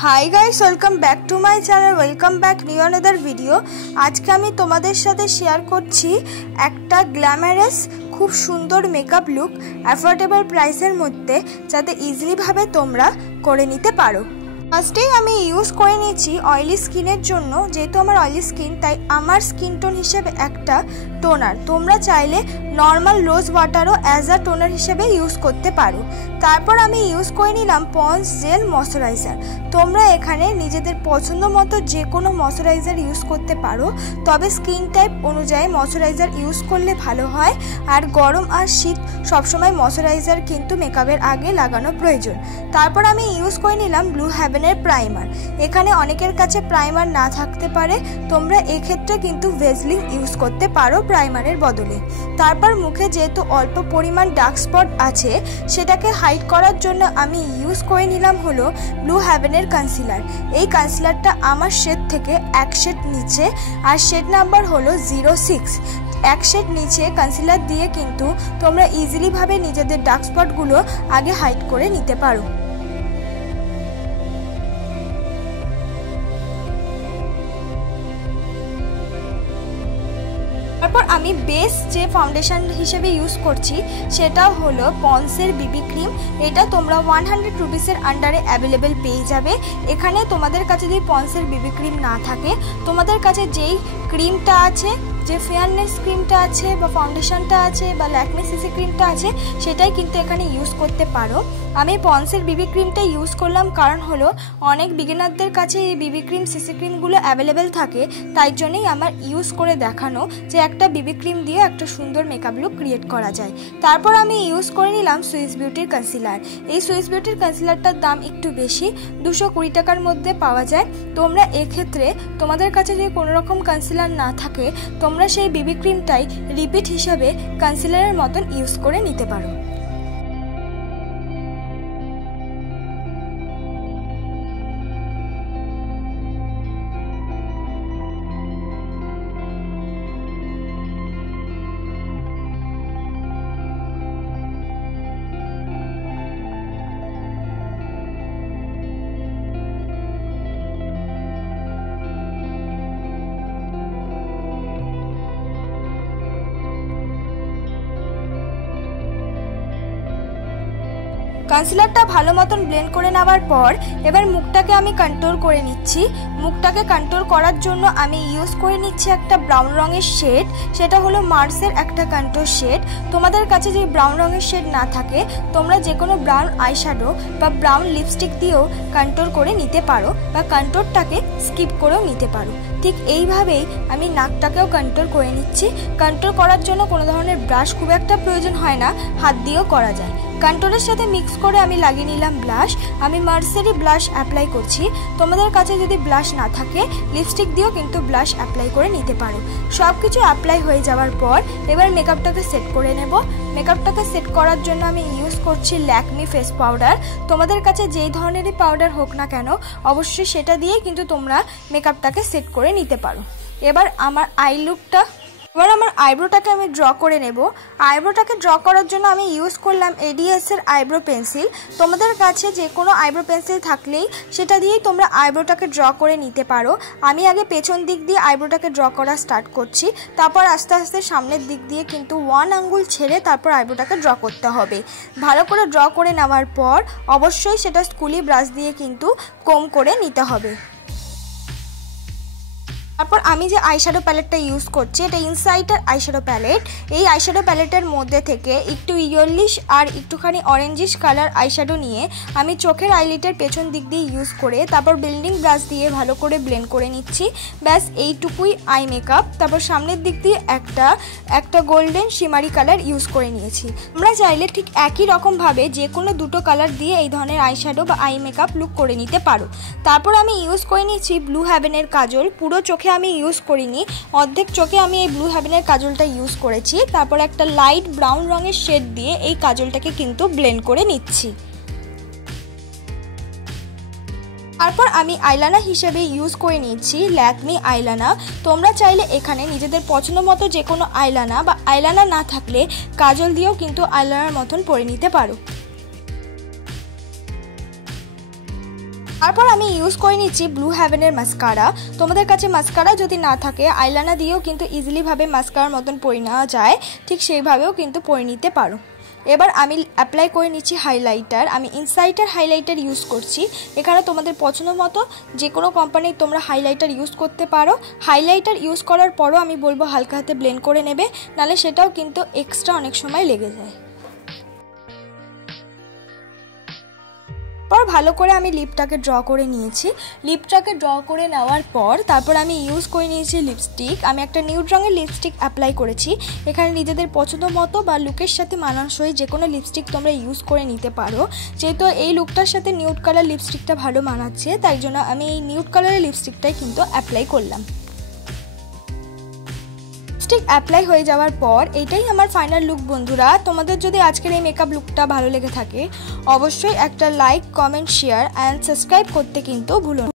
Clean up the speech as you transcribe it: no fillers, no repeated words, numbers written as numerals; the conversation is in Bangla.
High guys welcome back to my channel welcome back new another video. आज के आमी तोमादेर साथे शेयर करछि एकटा ग्लैमारास खूब सुंदर मेकअप लुक अफोर्डेबल प्राइसेर मध्य जाते इजिली भावे तोमरा करे निते पारो। फार्स्टे आमी यूज करे निয়েছি অয়েলি স্কিনের জন্য, যেহেতু আমার অয়েলি স্কিন তাই আমার স্কিন টোন হিসেবে একটা টোনার, তোমরা চাইলে নর্মাল রোজ ওয়াটারও অ্যাজ আ টোনার হিসেবে ইউজ করতে পারো। তারপর আমি ইউজ করে নিলাম পন্ডস জেল ময়শ্চারাইজার। তোমরা এখানে নিজেদের পছন্দ মতো যে কোনো ময়শ্চারাইজার ইউজ করতে পারো, তবে স্কিন টাইপ অনুযায়ী ময়শ্চারাইজার ইউজ করলে ভালো হয়। আর গরম আর শীত সবসময় ময়শ্চারাইজার কিন্তু মেকআপের আগে লাগানো প্রয়োজন। তারপর আমি ইউজ করে নিলাম ব্লু হেভেনের প্রাইমার। এখানে অনেকের কাছে প্রাইমার না থাকতে পারে, তোমরা এই ক্ষেত্রে কিন্তু ভেজলিন ইউজ করতে পারো প্রাইমারের বদলে। তারপর মুখে যেহেতু অল্প পরিমাণ ডার্ক স্পট আছে সেটাকে হাইড করার জন্য আমি ইউজ করে নিলাম হলো ব্লু হেভেনের কনসিলার। এই কনসিলারটা আমার শেড থেকে এক শেড নিচে আর শেড নাম্বার হলো 06। এক শেড নিচে কনসিলার দিয়ে কিন্তু তোমরা ইজিলি ভাবে নিজেদের ডার্ক স্পটগুলো আগে হাইড করে নিতে পারো। তারপর আমি বেস যে ফাউন্ডেশন হিসেবে ইউজ করছি সেটা হলো পন্ডসের বিবি ক্রিম। এটা তোমরা 100 রুপিসের আন্ডারে অ্যাভেলেবেল পেয়ে যাবে। এখানে তোমাদের কাছে যদি পন্ডসের বিবি ক্রিম না থাকে, তোমাদের কাছে যেই ক্রিমটা আছে, যে ফেয়ারনেস ক্রিমটা আছে বা ফাউন্ডেশনটা আছে বা ল্যাকমে সিসি ক্রিমটা আছে সেটাই কিন্তু এখানে ইউজ করতে পারো। আমি পন্ডসের বিবি ক্রিমটা ইউজ করলাম কারণ হলো অনেক বিগিনারদের কাছে এই বিবি ক্রিম সিসি ক্রিমগুলো অ্যাভেলেবেল থাকে, তাই জন্যই আমার ইউজ করে দেখানো যে একটা বিবি ক্রিম দিয়ে একটা সুন্দর মেকআপ লুক ক্রিয়েট করা যায়। তারপর আমি ইউজ করে নিলাম সুইস বিউটির কনসিলার। এই সুইস বিউটির কনসিলারটার দাম একটু বেশি, 220 টাকার মধ্যে পাওয়া যায়। তোমরা এক্ষেত্রে তোমাদের কাছে যদি কোনো রকম কনসিলার না থাকে, তোমরা সেই বিবি ক্রিমটাই রিপিট হিসাবে কনসিলারের মতন ইউজ করে নিতে পারো। কনসিলারটা ভালো মতন ব্লেন্ড করে নেওয়ার পর এবার মুখটাকে আমি কন্ট্রোল করে নিচ্ছি। মুখটাকে কন্ট্রোল করার জন্য আমি ইউজ করে নিচ্ছি একটা ব্রাউন রঙের শেড, সেটা হলো মার্সের একটা কন্ট্রোল শেড। তোমাদের কাছে যদি ব্রাউন রঙের শেড না থাকে, তোমরা যে কোনো ব্রাউন আইশ্যাডো বা ব্রাউন লিপস্টিক দিয়েও কন্ট্রোল করে নিতে পারো বা কন্ট্রোলটাকে স্কিপ করেও নিতে পারো। ঠিক এইভাবেই আমি নাকটাকেও কন্ট্রোল করে নিচ্ছি। কন্ট্রোল করার জন্য কোনো ধরনের ব্রাশ খুব একটা প্রয়োজন হয় না, হাত দিয়েও করা যায়। কন্ট্রোলের সাথে মিক্স করে আমি লাগিয়ে নিলাম ব্লাশ। আমি মার্সেরই ব্লাশ অ্যাপ্লাই করছি। তোমাদের কাছে যদি ব্লাশ না থাকে, লিপস্টিক দিয়েও কিন্তু ব্লাশ অ্যাপ্লাই করে নিতে পারো। সব কিছু অ্যাপ্লাই হয়ে যাওয়ার পর এবার মেকআপটাকে সেট করে নেব। মেকআপটাকে সেট করার জন্য আমি ইউজ করছি ল্যাকমি ফেস পাউডার। তোমাদের কাছে যেই ধরনেরই পাউডার হোক না কেন, অবশ্যই সেটা দিয়েই কিন্তু তোমরা মেকআপটাকে সেট করে নিতে পারো। এবার আমার আইব্রোটাকে আমি ড্র করে নেব। আইব্রোটাকে ড্র করার জন্য আমি ইউজ করলাম এডিএসের আইব্রো পেন্সিল। তোমাদের কাছে যে কোনো আইব্রো পেন্সিল থাকলেই সেটা দিয়েই তোমরা আইব্রোটাকে ড্র করে নিতে পারো। আমি আগে পেছন দিক দিয়ে আইব্রোটাকে ড্র করা স্টার্ট করছি, তারপর আস্তে আস্তে সামনের দিক দিয়ে কিন্তু 1 আঙ্গুল ছেড়ে তারপর আইব্রোটাকে ড্র করতে হবে। ভালো করে ড্র করে নেওয়ার পর অবশ্যই সেটা স্কুলি ব্রাশ দিয়ে কিন্তু কম করে নিতে হবে। তারপর আমি যে আইশ্যাডো প্যালেটটা ইউজ করছি, এটা ইনসাইটের আইশ্যাডো প্যালেট। এই আইশ্যাডো প্যালেটের মধ্যে থেকে একটু ইয়েলিশ আর একটুখানি অরেঞ্জিশ কালার আইশ্যাডো নিয়ে আমি চোখের আইলিটের পেছন দিক দিয়ে ইউজ করে তারপর ব্লেন্ডিং ব্রাশ দিয়ে ভালো করে ব্লেন্ড করে নিচ্ছি। ব্যাস এইটুকুই আই মেকআপ। তারপর সামনের দিক দিয়ে একটা গোল্ডেন শিমারি কালার ইউজ করে নিয়েছি। আমরা চাইলে ঠিক একই রকমভাবে যে কোনো দুটো কালার দিয়ে এই ধরনের আইশ্যাডো বা আই মেকআপ লুক করে নিতে পারো। তারপর আমি ইউজ করে নিচ্ছি ব্লু হেভেনের কাজল। পুরো চোখে আমি ইউজ করিনি, অর্ধেক চোখে আমি এই ব্লু হেভেনের কাজলটা ইউজ করেছি। তারপর একটা লাইট ব্রাউন রঙের শেড দিয়ে এই কাজলটাকে কিন্তু ব্লেন্ড করে নিচ্ছি। তারপর আমি আইলাইনার হিসেবে ইউজ করে নিচ্ছি ল্যাকমি আইলাইনার। তোমরা চাইলে এখানে নিজেদের পছন্দ মতো যে কোনো আইলাইনার বা আইলাইনার না থাকলে কাজল দিয়েও কিন্তু আইলাইনার মতন পরে নিতে পারো। তারপর আমি ইউজ করে নিচ্ছি ব্লু হেভেনের মাস্কারা। তোমাদের কাছে মাস্কারা যদি না থাকে আইলাইনার দিয়েও কিন্তু ইজিলিভাবে মাস্কারার মতন পরে নেওয়া যায়, ঠিক সেইভাবেও কিন্তু পরে নিতে পারো। এবার আমি অ্যাপ্লাই করে নিচ্ছি হাইলাইটার। আমি ইনসাইটার হাইলাইটার ইউজ করছি। এখানে তোমাদের পছন্দ মতো যে কোনো কোম্পানির তোমরা হাইলাইটার ইউজ করতে পারো। হাইলাইটার ইউজ করার পরও আমি বলবো হালকা হাতে ব্লেন্ড করে নেবে, নাহলে সেটাও কিন্তু এক্সট্রা অনেক সময় লেগে যায়। পর ভালো করে আমি লিপটাকে ড্র করে নিয়েছি। লিপটাকে ড্র করে নেওয়ার পর তারপর আমি ইউজ করে নিয়েছি লিপস্টিক। আমি একটা নিউড রঙের লিপস্টিক অ্যাপ্লাই করেছি। এখানে নিজেদের পছন্দ মতো বা লুকের সাথে মানানসই যে কোনো লিপস্টিক তোমরা ইউজ করে নিতে পারো। যেহেতু এই লুকটার সাথে নিউড কালার লিপস্টিকটা ভালো মানাচ্ছে, তাই জন্য আমি এই নিউড কালারের লিপস্টিকটাই কিন্তু অ্যাপ্লাই করলাম। লিপস্টিক অ্যাপ্লাই হয়ে যাওয়ার পর এটাই আমার ফাইনাল লুক বন্ধুরা। তোমাদের যদি আজকের এই মেকআপ লুকটা ভালো লেগে থাকে অবশ্যই একটা like, comment, share and subscribe করতে কিন্তু ভুলো না।